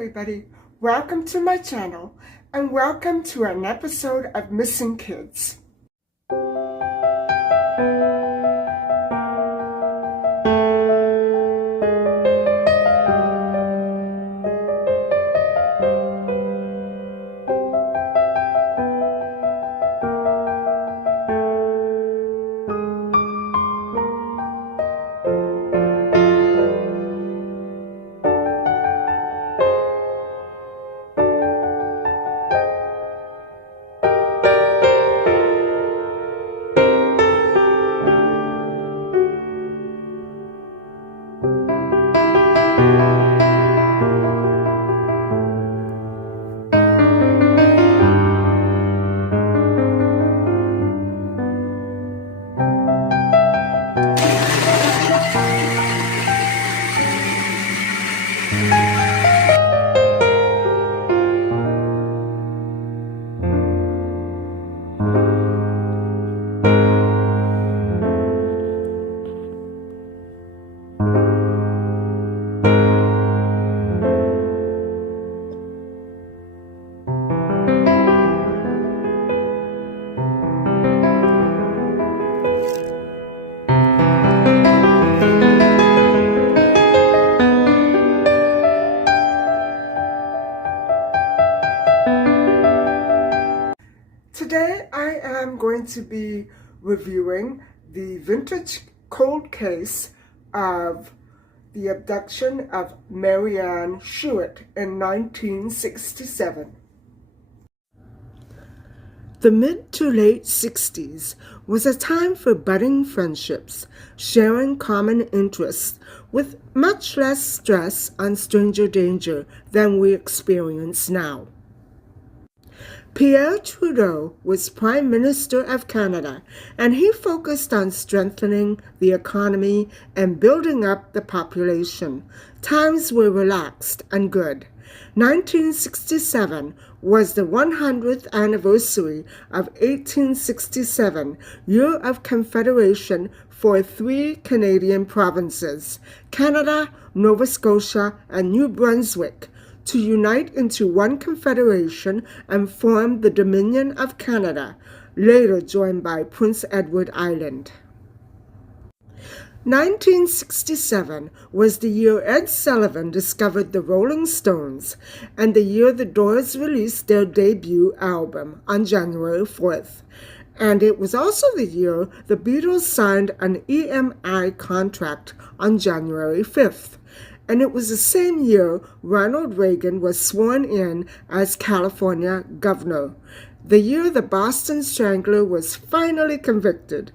everybody, welcome to my channel and welcome to an episode of Missing Kids. Today I am going to be reviewing the vintage cold case of the abduction of Marianne Schuett in 1967. The mid to late 60s was a time for budding friendships, sharing common interests, with much less stress and stranger danger than we experience now. Pierre Trudeau was Prime Minister of Canada, and he focused on strengthening the economy and building up the population. Times were relaxed and good. 1967 was the 100th anniversary of 1867, Year of Confederation for 3 Canadian provinces, Canada, Nova Scotia, and New Brunswick, to unite into one confederation and form the Dominion of Canada, later joined by Prince Edward Island. 1967 was the year Ed Sullivan discovered the Rolling Stones, and the year the Doors released their debut album on January 4th. And it was also the year the Beatles signed an EMI contract on January 5th. And it was the same year Ronald Reagan was sworn in as California governor, the year the Boston Strangler was finally convicted,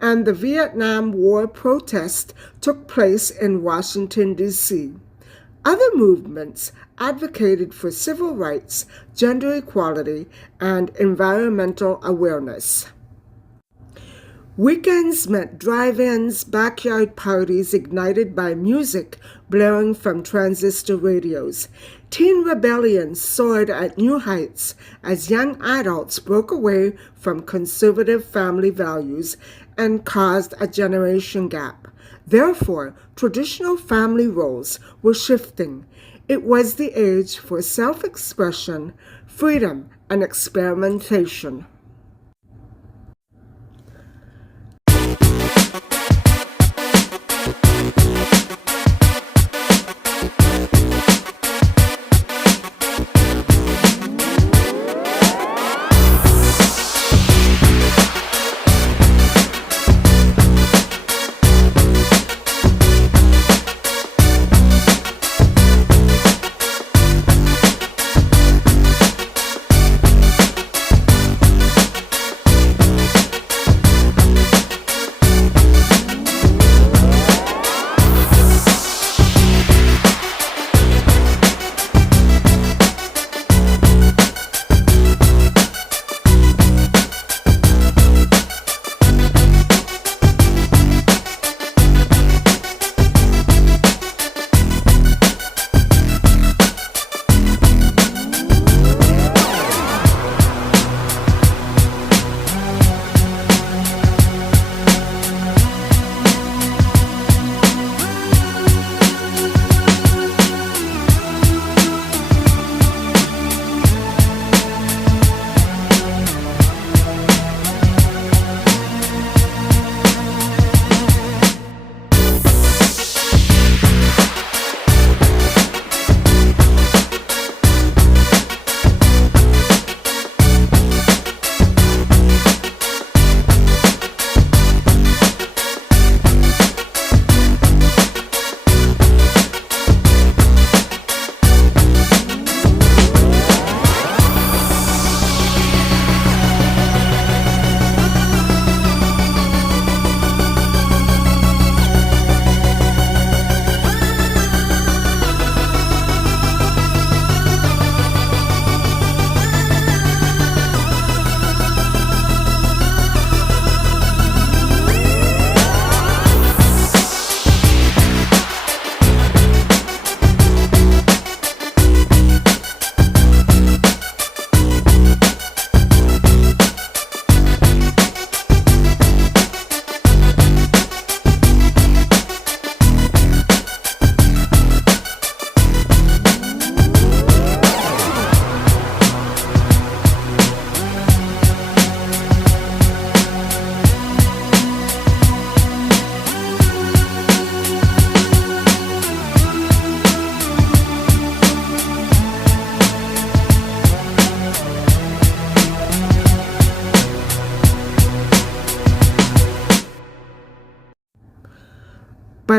and the Vietnam War protest took place in Washington, D.C. Other movements advocated for civil rights, gender equality, and environmental awareness. Weekends meant drive-ins, backyard parties ignited by music blaring from transistor radios. Teen rebellion soared at new heights as young adults broke away from conservative family values and caused a generation gap. Therefore, traditional family roles were shifting. It was the age for self-expression, freedom, and experimentation.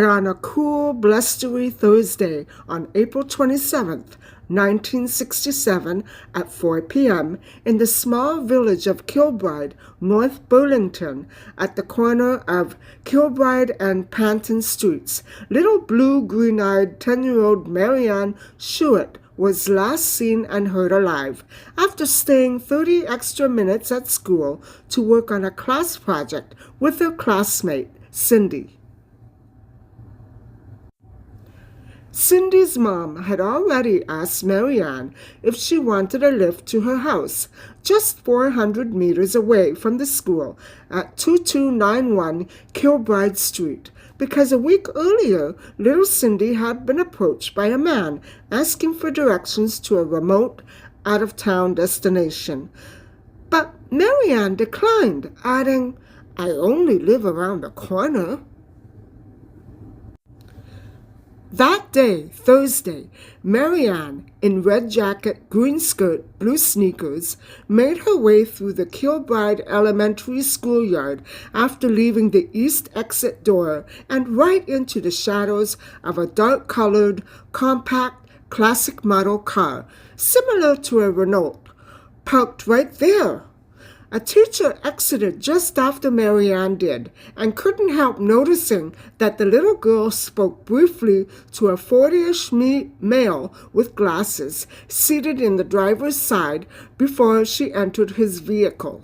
But on a cool, blustery Thursday on April 27th, 1967, at 4 p.m., in the small village of Kilbride, North Burlington, at the corner of Kilbride and Panton Streets, little blue, green-eyed 10-year-old Marianne Schuett was last seen and heard alive after staying 30 extra minutes at school to work on a class project with her classmate, Cindy. Cindy's mom had already asked Marianne if she wanted a lift to her house, just 400 meters away from the school at 2291 Kilbride Street, because a week earlier, little Cindy had been approached by a man asking for directions to a remote, out-of-town destination. But Marianne declined, adding, "I only live around the corner." That day, Thursday, Marianne, in red jacket, green skirt, blue sneakers, made her way through the Kilbride Elementary schoolyard after leaving the east exit door and right into the shadows of a dark-colored, compact, classic model car, similar to a Renault, parked right there. A teacher exited just after Marianne did and couldn't help noticing that the little girl spoke briefly to a 40-ish male with glasses seated in the driver's side before she entered his vehicle.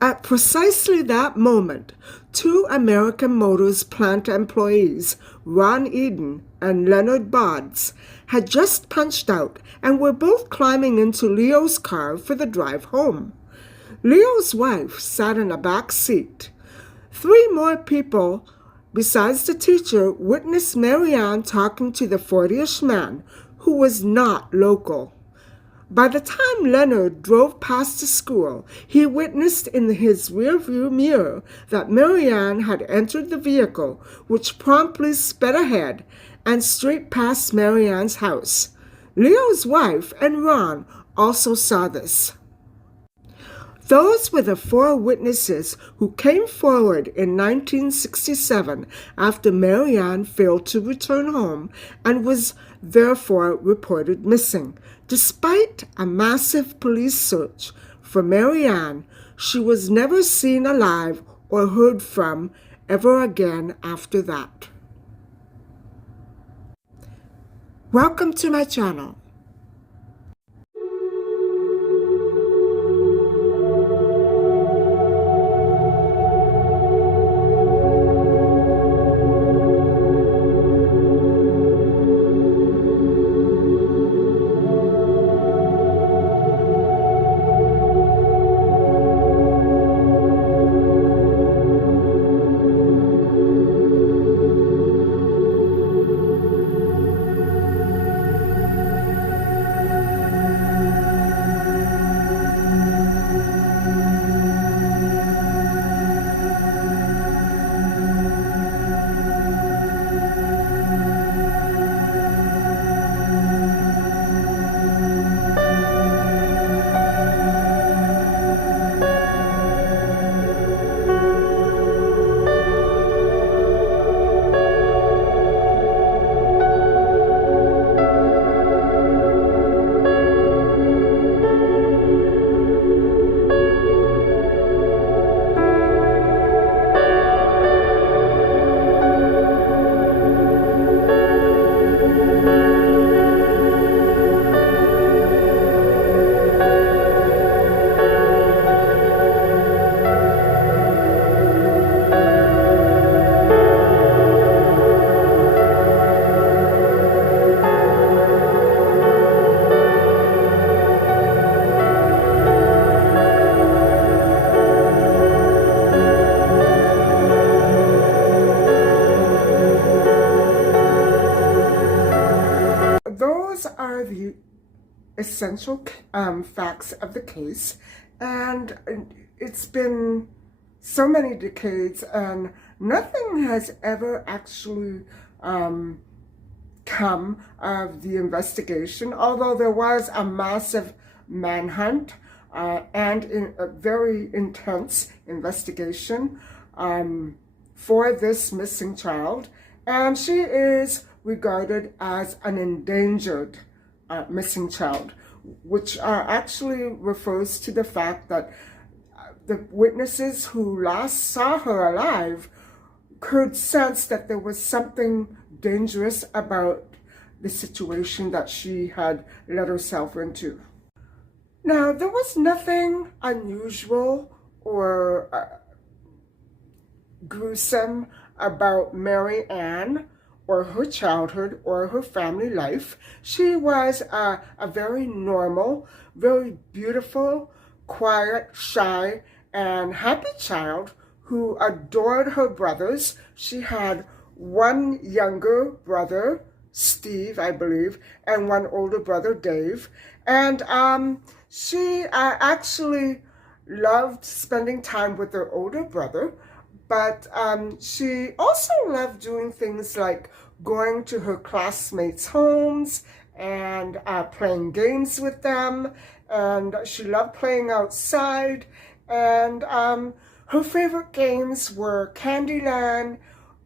At precisely that moment, two American Motors plant employees, Ron Eden and Leonard Bodds, had just punched out and were both climbing into Leo's car for the drive home. Leo's wife sat in a back seat. Three more people, besides the teacher, witnessed Marianne talking to the 40-ish man, who was not local. By the time Leonard drove past the school, he witnessed in his rearview mirror that Marianne had entered the vehicle, which promptly sped ahead and straight past Marianne's house. Leo's wife and Ron also saw this. Those were the four witnesses who came forward in 1967 after Marianne failed to return home and was therefore reported missing. Despite a massive police search for Marianne, she was never seen alive or heard from ever again after that. Welcome to my channel. Those are the essential facts of the case, and it's been so many decades and nothing has ever actually come of the investigation, although there was a massive manhunt and a very intense investigation for this missing child, and she is regarded as an endangered missing child, which actually refers to the fact that the witnesses who last saw her alive could sense that there was something dangerous about the situation that she had let herself into. Now, there was nothing unusual or gruesome about Marianne or her childhood or her family life. She was a very normal, very beautiful, quiet, shy, and happy child who adored her brothers. She had one younger brother, Steve, I believe, and one older brother, Dave. And she actually loved spending time with her older brother, but she also loved doing things like going to her classmates' homes and playing games with them. And she loved playing outside. And her favorite games were Candyland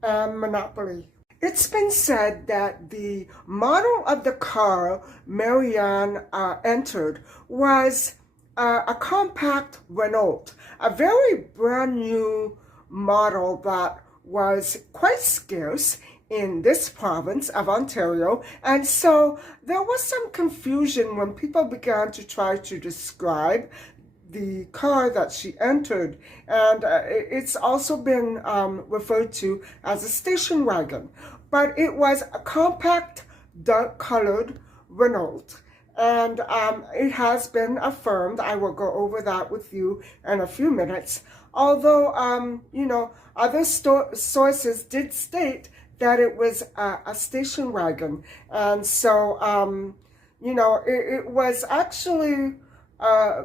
and Monopoly. It's been said that the model of the car Marianne entered was a compact Renault, a very brand new model that was quite scarce in this province of Ontario. And so there was some confusion when people began to try to describe the car that she entered, and it's also been referred to as a station wagon, but it was a compact dark colored Renault, and it has been affirmed. I will go over that with you in a few minutes, although other sources did state that it was a station wagon. And so it was actually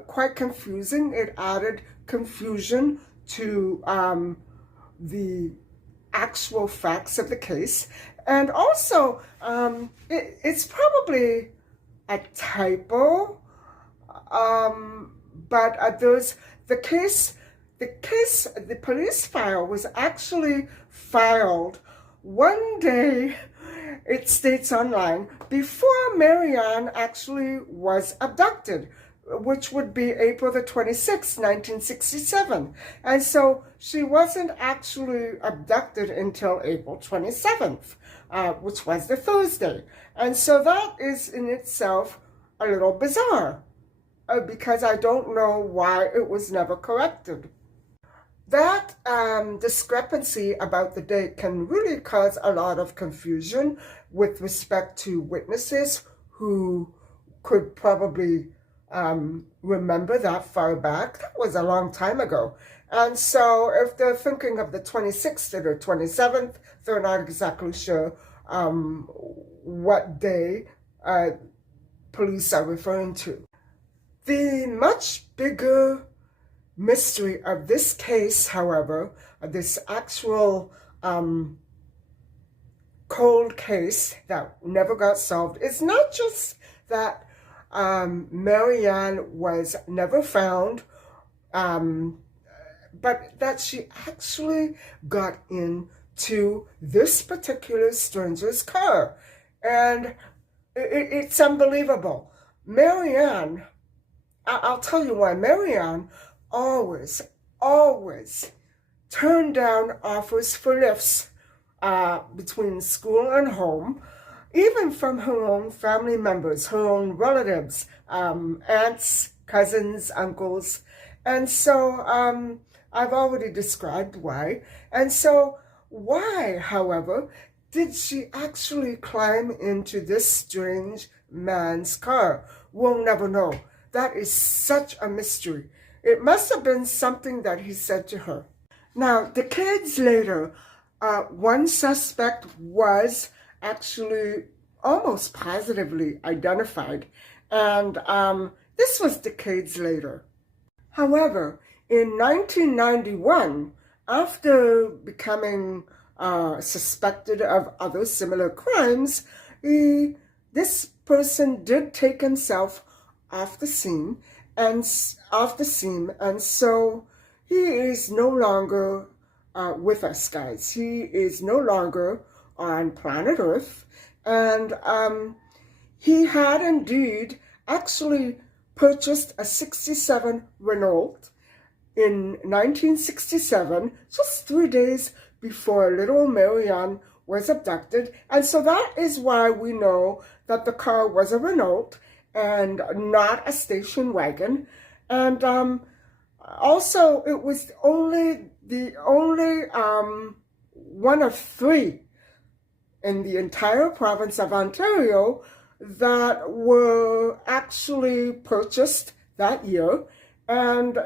quite confusing. It added confusion to the actual facts of the case. And also, it's probably a typo, but there's the police file was actually filed one day, it states online, before Marianne actually was abducted, which would be April the 26th, 1967. And so she wasn't actually abducted until April 27th, which was the Thursday. And so that is in itself a little bizarre, because I don't know why it was never corrected. That discrepancy about the date can really cause a lot of confusion with respect to witnesses who could probably remember that far back. That was a long time ago. And so if they're thinking of the 26th or the 27th, they're not exactly sure what day police are referring to. The much bigger mystery of this case, however, this actual cold case that never got solved, is not just that Marianne was never found, but that she actually got into this particular stranger's car. And it's unbelievable. Marianne, I'll tell you why. Marianne always turned down offers for lifts between school and home, even from her own family members, her own relatives, aunts, cousins, uncles. And so I've already described why. And so why, however, did she actually climb into this strange man's car? We'll never know. That is such a mystery. It must have been something that he said to her. Now, decades later, one suspect was actually almost positively identified, and this was decades later. However, in 1991, after becoming suspected of other similar crimes, this person did take himself off the scene, and so he is no longer with us, guys. He is no longer on planet Earth, and he had indeed actually purchased a 67 Renault in 1967, just 3 days before little Marianne was abducted. And so that is why we know that the car was a Renault and not a station wagon. And also, it was the only one of three in the entire province of Ontario that were actually purchased that year. And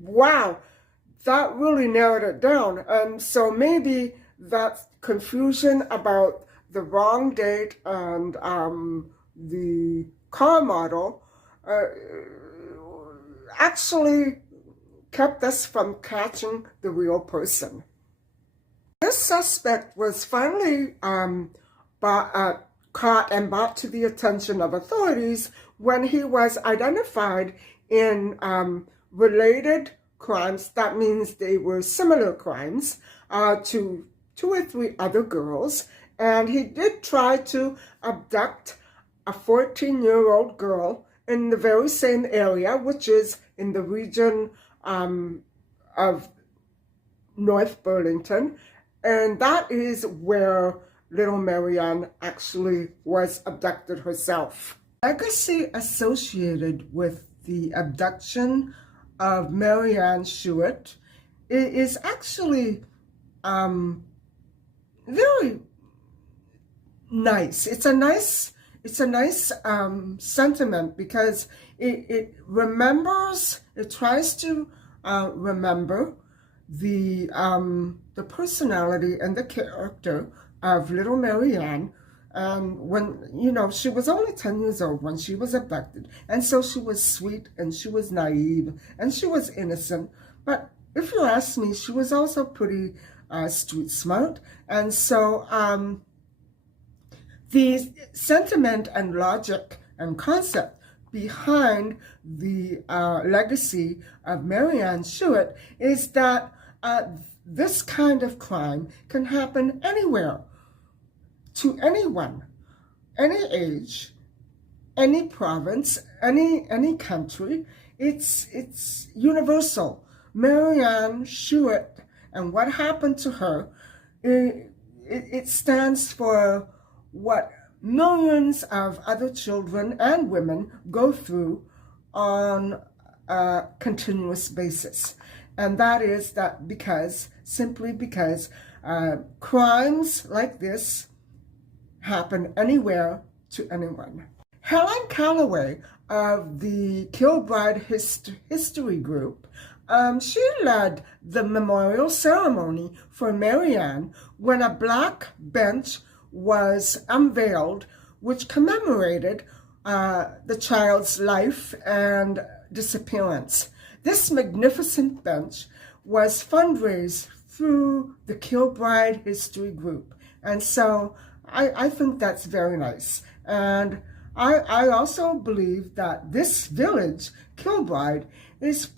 wow, that really narrowed it down. And so maybe that confusion about the wrong date and the car model actually kept us from catching the real person. This suspect was finally caught and brought to the attention of authorities when he was identified in related crimes. That means they were similar crimes to 2 or 3 other girls. And he did try to abduct a 14-year-old girl in the very same area, which is in the region of North Burlington. And that is where little Marianne actually was abducted herself. Legacy associated with the abduction of Marianne Schuett is actually very nice. It's a nice sentiment because it remembers, it tries to remember the personality and the character of little Marianne. When, she was only 10 years old when she was abducted. And so she was sweet and she was naive and she was innocent. But if you ask me, she was also pretty street smart. And so the sentiment and logic and concept behind the legacy of Marianne Schuett is that this kind of crime can happen anywhere, to anyone, any age, any province, any country. It's universal. Marianne Schuett and what happened to her, it stands for what millions of other children and women go through on a continuous basis. And that is that simply because crimes like this happen anywhere to anyone. Helen Calloway of the Kilbride History Group, she led the memorial ceremony for Marianne when a black bench was unveiled, which commemorated the child's life and disappearance. This magnificent bench was fundraised through the Kilbride History Group. And so I think that's very nice. And I also believe that this village, Kilbride, is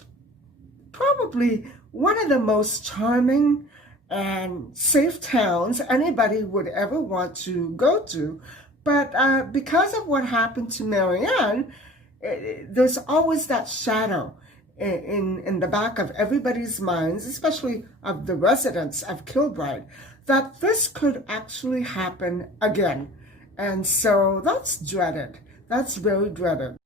probably one of the most charming and safe towns anybody would ever want to go to. But because of what happened to Marianne, there's always that shadow in the back of everybody's minds, especially of the residents of Kilbride, that this could actually happen again. And so that's dreaded. That's very dreaded.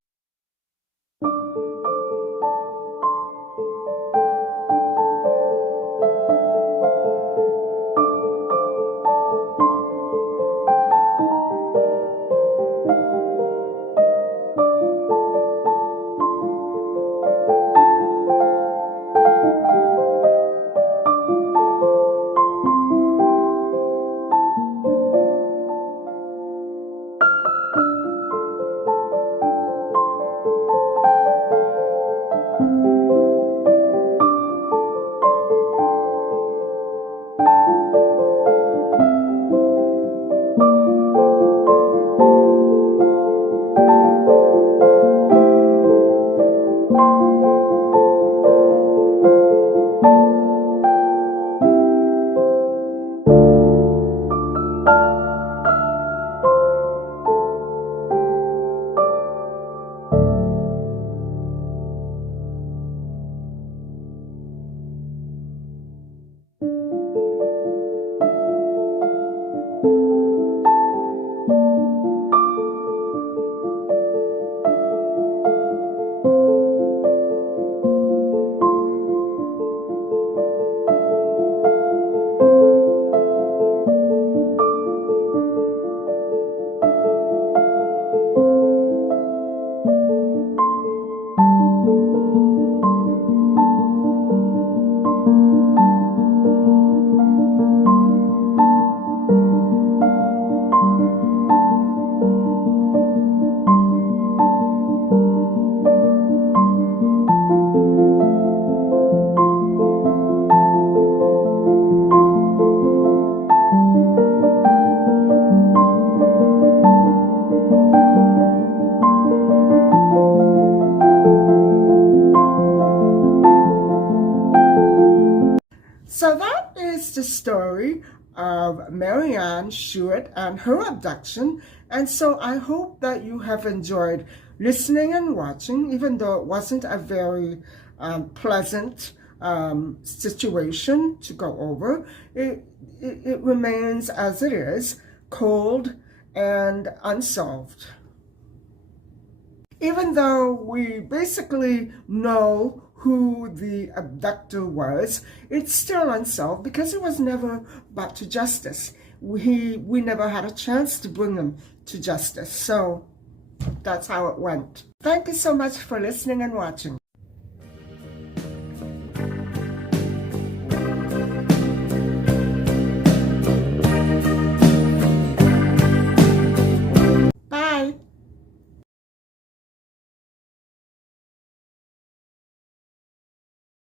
the story of Marianne Schuett and her abduction. And so I hope that you have enjoyed listening and watching, even though it wasn't a very pleasant situation to go over. It remains as it is, cold and unsolved. Even though we basically know who the abductor was, it's still unsolved because it was never brought to justice. We never had a chance to bring him to justice. So that's how it went. Thank you so much for listening and watching.